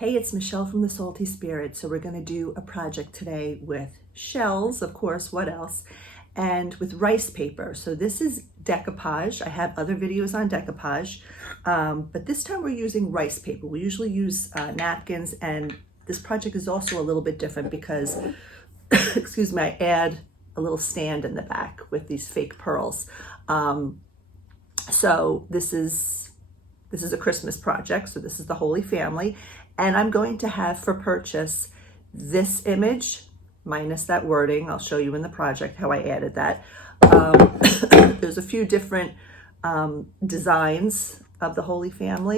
Hey, it's Michelle from the Salty Spirit. So we're going to do a project today with shells, of course, what else? And with rice paper. So this is decoupage. I have other videos on decoupage, but this time we're using rice paper. We usually use napkins, and this project is also a little bit different because, excuse me, I add a little stand in the back with these fake pearls. So this is a Christmas project. So this is the Holy Family. And I'm going to have for purchase this image, minus that wording. I'll show you in the project how I added that. There's a few different designs of the Holy Family.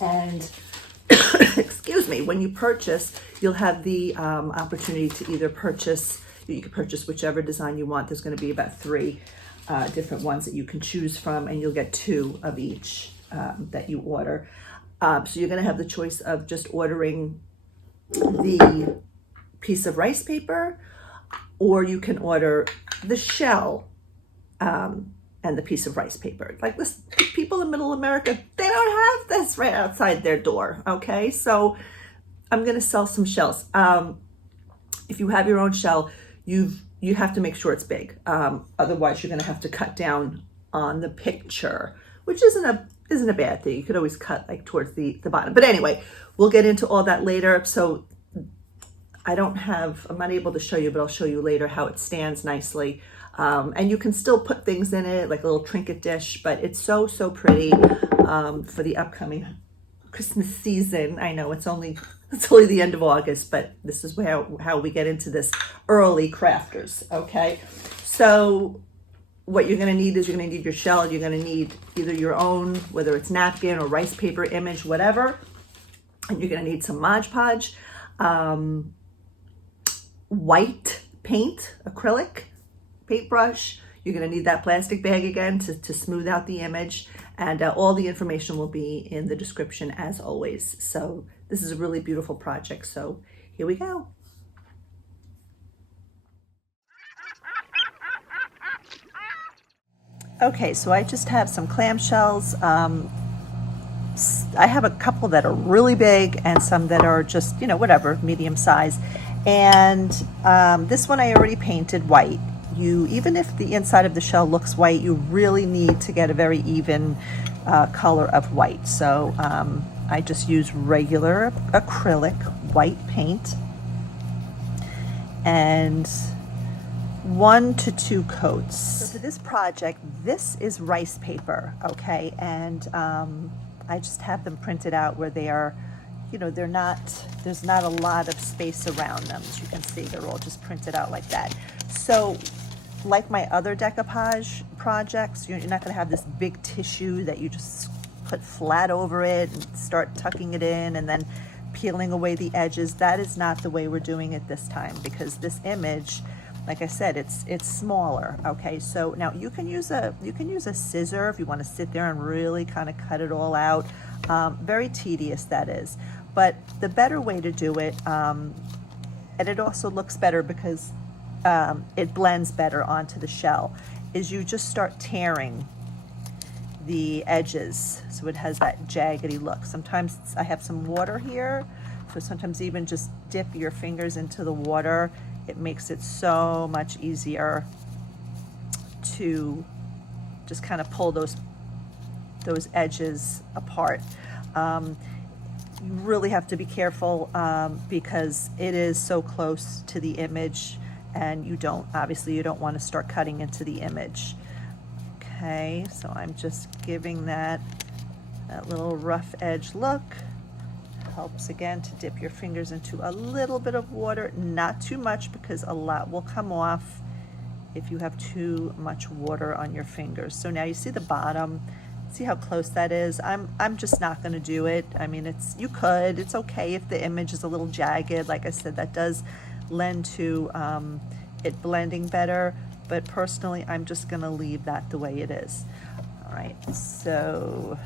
And excuse me, when you purchase, you'll have the opportunity to either purchase, you can purchase whichever design you want. There's going to be about 3 different ones that you can choose from, and you'll get 2 of each that you order. So you're going to have the choice of just ordering the piece of rice paper, or you can order the shell and the piece of rice paper. Like this, people in Middle America, they don't have this right outside their door. Okay, so I'm going to sell some shells. If you have your own shell, you have to make sure it's big. Otherwise, you're going to have to cut down on the picture, which isn't a bad thing. You could always cut like towards the bottom. But anyway, we'll get into all that later. So I'm not able to show you, but I'll show you later how it stands nicely. And you can still put things in it, like a little trinket dish, but it's so pretty for the upcoming Christmas season. I know it's only the end of August, but this is how we get into this early crafters, okay? So what you're going to need is you're going to need your shell. You're going to need either your own, whether it's napkin or rice paper image, whatever. And you're going to need some Modge Podge, white paint, acrylic paintbrush. You're going to need that plastic bag again to smooth out the image. And all the information will be in the description as always. So this is a really beautiful project. So here we go. Okay, so I just have some clamshells. I have a couple that are really big and some that are just, whatever, medium size. And this one I already painted white. Even if the inside of the shell looks white, you really need to get a very even color of white. So I just use regular acrylic white paint and 1 to 2 coats. So for this project, this is rice paper, okay? And I just have them printed out where they are, there's not a lot of space around them. As you can see, they're all just printed out like that. So like my other decoupage projects, you're not gonna have this big tissue that you just put flat over it and start tucking it in and then peeling away the edges. That is not the way we're doing it this time, because this image, like I said, it's smaller. Okay, so now you can use a scissor if you want to sit there and really kind of cut it all out. Very tedious, that is. But the better way to do it, and it also looks better because it blends better onto the shell, is you just start tearing the edges so it has that jaggedy look. Sometimes I have some water here, so sometimes even just dip your fingers into the water. It makes it so much easier to just kind of pull those edges apart. You really have to be careful because it is so close to the image, and you don't want to start cutting into the image. Okay, so I'm just giving that little rough edge look. Helps again to dip your fingers into a little bit of water, not too much, because a lot will come off if you have too much water on your fingers. So now you see the bottom, see how close that is. I'm just not going to do it. I mean, it's okay if the image is a little jagged. Like I said, that does lend to it blending better, but personally I'm just going to leave that the way it is. All right, so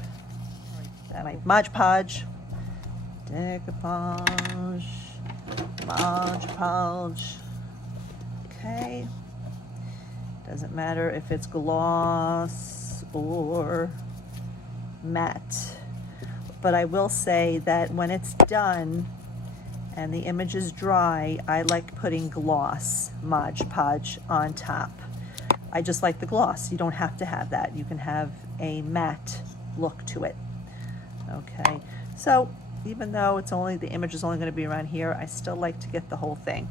my Modge Podge, Decoupage, Modge Podge. Okay, doesn't matter if it's gloss or matte. But I will say that when it's done and the image is dry, I like putting gloss, Mod Podge, on top. I just like the gloss. You don't have to have that. You can have a matte look to it. Okay, so even though it's only, the image is only going to be around here, I still like to get the whole thing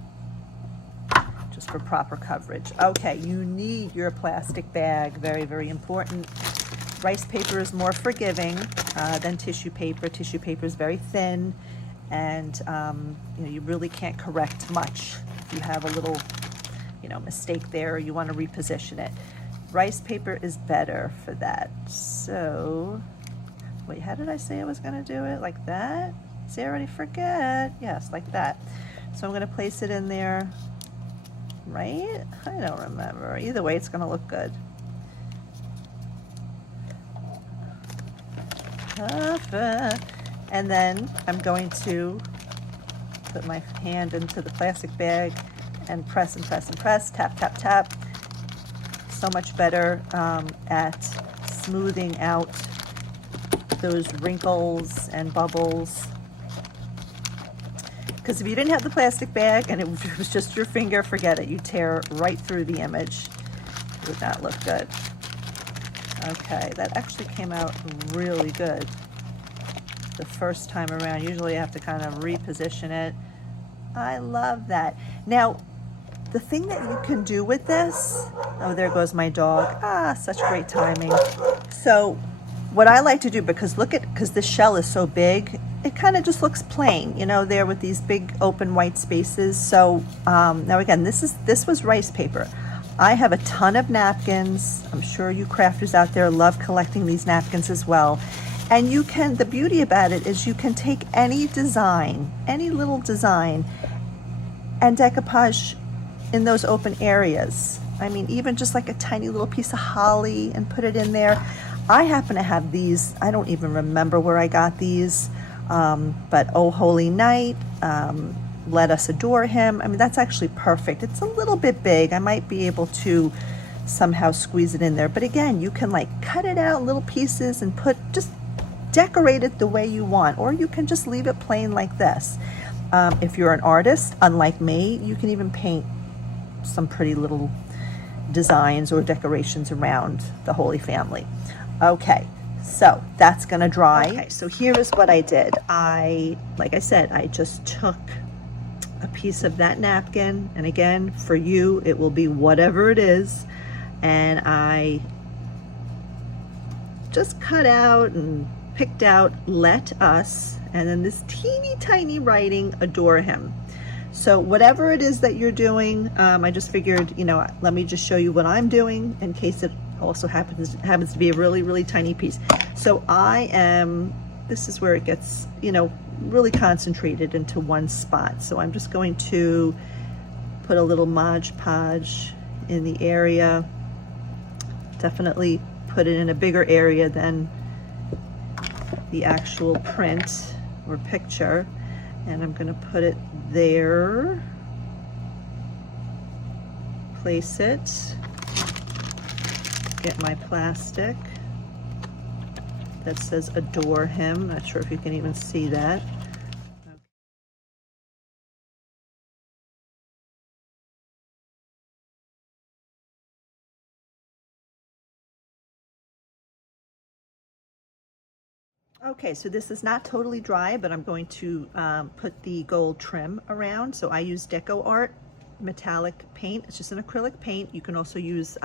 just for proper coverage. Okay, you need your plastic bag, very, very important. Rice paper is more forgiving than tissue paper. Tissue paper is very thin, and you know, you really can't correct much if you have a little, you know, mistake there, or you want to reposition it. Rice paper is better for that. So, wait, how did I say I was going to do it? Like that? See, I already forget. Yes, like that. So I'm going to place it in there, right? I don't remember. Either way, it's going to look good. Perfect. And then I'm going to put my hand into the plastic bag and press and press and press, tap, tap, tap. So much better at smoothing out those wrinkles and bubbles. Because if you didn't have the plastic bag and it was just your finger, forget it. You tear right through the image. It would not look good. Okay, that actually came out really good the first time around. Usually I have to kind of reposition it. I love that. Now, the thing that you can do with this, oh, there goes my dog. Ah, such great timing. So what I like to do, because this shell is so big, it kind of just looks plain, you know, there with these big open white spaces. So now again, this was rice paper. I have a ton of napkins. I'm sure you crafters out there love collecting these napkins as well. And you can, the beauty about it is you can take any design, any little design, and decoupage in those open areas. I mean, even just like a tiny little piece of holly and put it in there. I happen to have these. I don't even remember where I got these, but Oh Holy Night, Let Us Adore Him. I mean, that's actually perfect. It's a little bit big. I might be able to somehow squeeze it in there. But again, you can like cut it out in little pieces and just decorate it the way you want, or you can just leave it plain like this. If you're an artist, unlike me, you can even paint some pretty little designs or decorations around the Holy Family. Okay, so that's gonna dry. Okay, so here is what I did. Like I said, I just took a piece of that napkin, and again, for you, it will be whatever it is, and I just cut out and picked out Let Us, and then this teeny tiny writing, Adore Him. So whatever it is that you're doing, I just figured, you know, let me just show you what I'm doing in case it also happens to be a really, really tiny piece. So this is where it gets, you know, really concentrated into one spot. So I'm just going to put a little Mod Podge in the area. Definitely put it in a bigger area than the actual print or picture. And I'm gonna put it there, place it, get my plastic that says Adore Him. Not sure if you can even see that. Okay, so this is not totally dry, but I'm going to put the gold trim around. So I use Deco Art metallic paint. It's just an acrylic paint. You can also use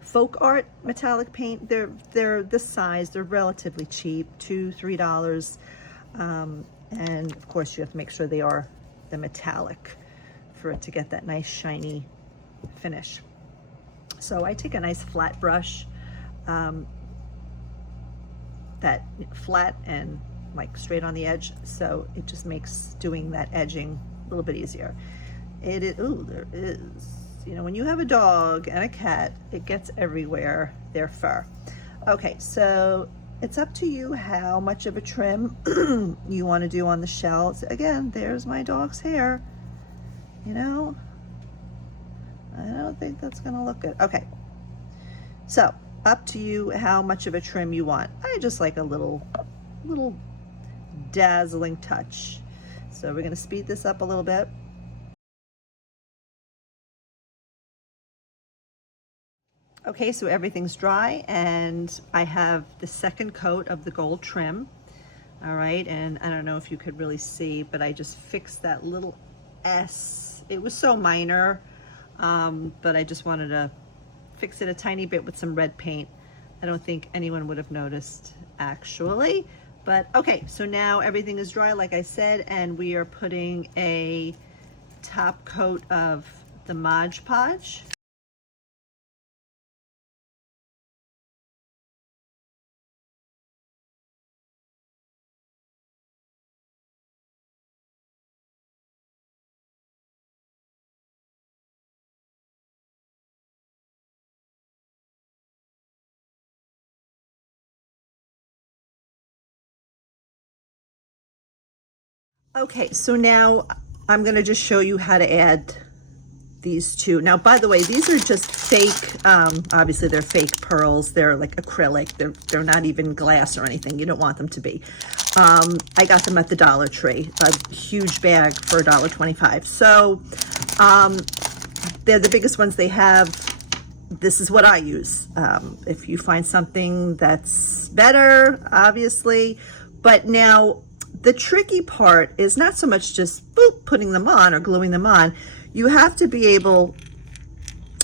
Folk Art metallic paint. They're this size. They're relatively cheap, $2–3. And of course, you have to make sure they are the metallic for it to get that nice shiny finish. So I take a nice flat brush. That flat and like straight on the edge, so it just makes doing that edging a little bit easier. Ooh, there is, you know, when you have a dog and a cat, it gets everywhere, their fur. Okay, so it's up to you how much of a trim you want to do on the shells. Again, there's my dog's hair, you know, I don't think that's gonna look good. Okay, so up to you how much of a trim you want. I just like a little little dazzling touch. So we're going to speed this up a little bit. Okay, so everything's dry and I have the second coat of the gold trim. All right, and I don't know if you could really see, but I just fixed that little S. It was so minor, but I just wanted to fix it a tiny bit with some red paint. I don't think anyone would have noticed actually, but okay, so now everything is dry, like I said, and we are putting a top coat of the Modge Podge. Okay, so now I'm gonna just show you how to add these two. Now, by the way, these are just fake, obviously they're fake pearls. They're like acrylic. They're not even glass or anything. You don't want them to be. I got them at the Dollar Tree, a huge bag for $1.25. So they're the biggest ones they have. This is what I use. If you find something that's better, obviously, but now the tricky part is not so much just boop, putting them on or gluing them on. You have to be able,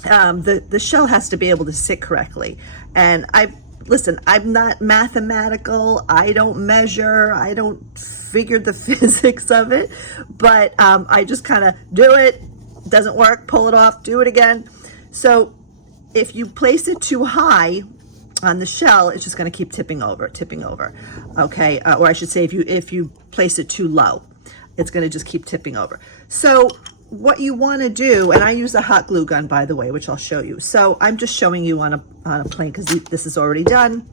the shell has to be able to sit correctly. And listen, I'm not mathematical. I don't measure. I don't figure the physics of it, but I just kind of do it. Doesn't work, pull it off, do it again. So if you place it too high on the shell, it's just going to keep tipping over. Okay, or I should say, if you place it too low, it's going to just keep tipping over. So what you want to do, and I use a hot glue gun, by the way, which I'll show you. So I'm just showing you on a plain, because this is already done.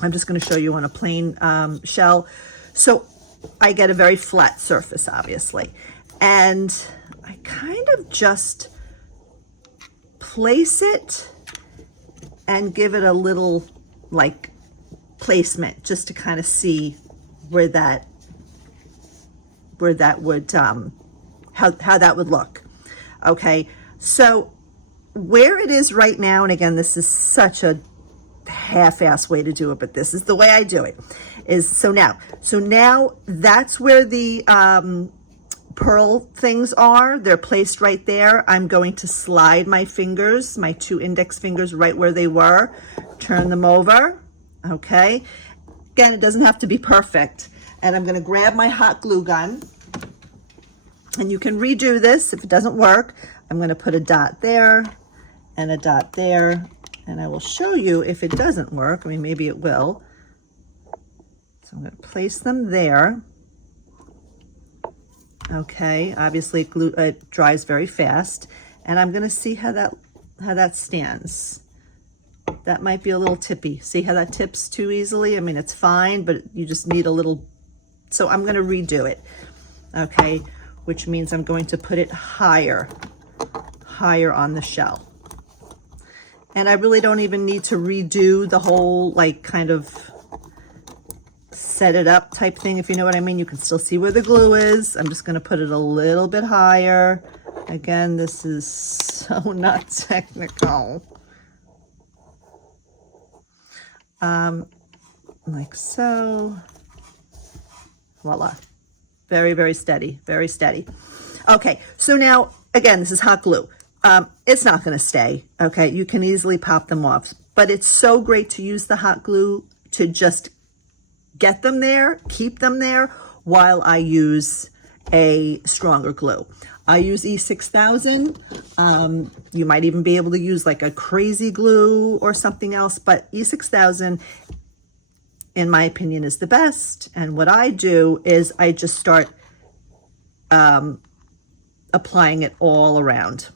I'm just going to show you on a plain shell. So I get a very flat surface, obviously, and I kind of just place it and give it a little like placement, just to kind of see where that would how that would look. Okay, so where it is right now, and again, this is such a half-ass way to do it, but this is the way I do it, is so now that's where the pearl things are. They're placed right there. I'm going to slide my fingers, my 2 index fingers, right where they were, turn them over. Okay, again, it doesn't have to be perfect. And I'm going to grab my hot glue gun, and you can redo this if it doesn't work. I'm going to put a dot there and a dot there, and I will show you if it doesn't work. I mean, maybe it will. So I'm going to place them there. Okay, obviously it dries very fast, and I'm going to see how that stands. That might be a little tippy. See how that tips too easily? I mean, it's fine, but you just need a little. So I'm going to redo it. Okay, which means I'm going to put it higher on the shell. And I really don't even need to redo the whole, like, kind of set it up type thing, if you know what I mean. You can still see where the glue is. I'm just going to put it a little bit higher. Again, this is so not technical. Like so. Voila. Very, very steady, very steady. Okay, so now, again, this is hot glue. It's not going to stay, okay? You can easily pop them off, but it's so great to use the hot glue to just get them there, keep them there, while I use a stronger glue. I use E6000. You might even be able to use like a crazy glue or something else, but E6000, in my opinion, is the best. And what I do is I just start applying it all around.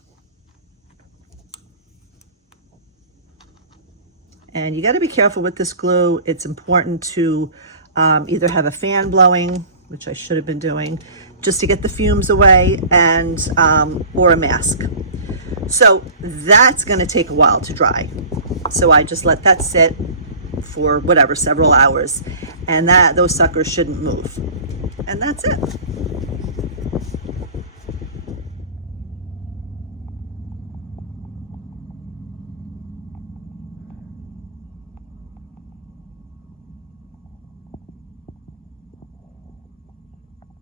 And you got to be careful with this glue. It's important to either have a fan blowing, which I should have been doing, just to get the fumes away, and or a mask. So that's going to take a while to dry. So I just let that sit for whatever, several hours. and those suckers shouldn't move. And that's it.